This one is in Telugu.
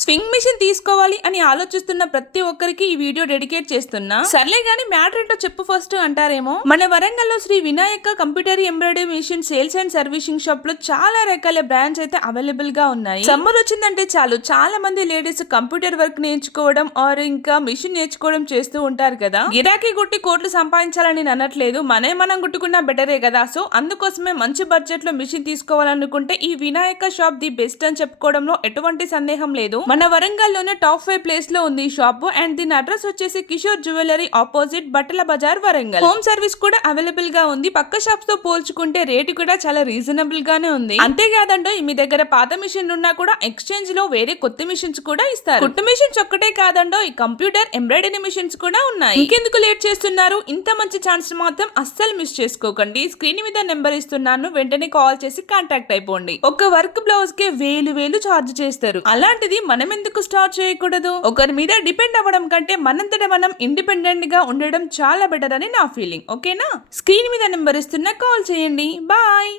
స్వింగ్ మిషన్ తీసుకోవాలి అని ఆలోచిస్తున్న ప్రతి ఒక్కరికి ఈ వీడియో డెడికేట్ చేస్తున్నా. సర్లే గానీ మ్యాటర్ ఏంటో చెప్పు ఫస్ట్ అంటారేమో. మన వరంగల్లో Shri Vinayaka computer embroidery machine sales and servicing shop లో చాలా రకాల బ్రాండ్స్ అయితే అవైలబుల్ గా ఉన్నాయి. సమ్మర్ వచ్చిందంటే చాలు చాలా మంది లేడీస్ కంప్యూటర్ వర్క్ నేర్చుకోవడం ఆర్ ఇంకా మిషన్ నేర్చుకోవడం చేస్తూ ఉంటారు కదా. గిరాకీ గుట్టి కోట్లు సంపాదించాలని నేను అనట్లేదు, మనం గుట్టుకున్నా బెటరే కదా. సో అందుకోసమే మంచి బడ్జెట్ లో మిషన్ తీసుకోవాలనుకుంటే ఈ వినాయక షాప్ ది బెస్ట్ అని చెప్పుకోవడంలో ఎటువంటి సందేహం లేదు. మన వరంగల్లోనే టాప్ 5 ప్లేస్ లో ఉంది ఈ షాప్. అండ్ దీని అడ్రస్ వచ్చేసి కిషోర్ జ్యువెలరీ ఆపోజిట్ బట్టల బజార్ వరంగల్. హోమ్ సర్వీస్ కూడా అవైలబుల్ గా ఉంది. పక్క షాప్స్ తో పోల్చుకుంటే రేటు కూడా చాలా రీజనబుల్ గానే ఉంది. అంతేకాదండో మీ దగ్గర పాత మిషన్ ఉన్నా కూడా ఎక్స్చేంజ్ లో వేరే కొత్త మిషన్స్ కూడా ఇస్తారు. కుట్టు మిషన్స్ ఒక్కటే కాదండో ఈ కంప్యూటర్ ఎంబ్రాయిడరీ మిషన్స్ కూడా ఉన్నాయి. ఇంకెందుకు లేట్ చేస్తున్నారు? ఇంత మంచి ఛాన్స్ మాత్రం అస్సలు మిస్ చేసుకోకండి. స్క్రీన్ మీద నెంబర్ ఇస్తున్నాను, వెంటనే కాల్ చేసి కాంటాక్ట్ అయిపోండి. ఒక వర్క్ బ్లౌజ్ కే వేలు ఛార్జ్ చేస్తారు. అలాంటిది మనం ఎందుకు స్టార్ట్ చేయకూడదు? ఒకరి మీద డిపెండ్ అవ్వడం కంటే మనంతట మనం ఇండిపెండెంట్ గా ఉండడం చాలా బెటర్ అని నా ఫీలింగ్. ఓకేనా? స్క్రీన్ మీద నెంబర్ ఇస్తున్నా, కాల్ చేయండి. బాయ్.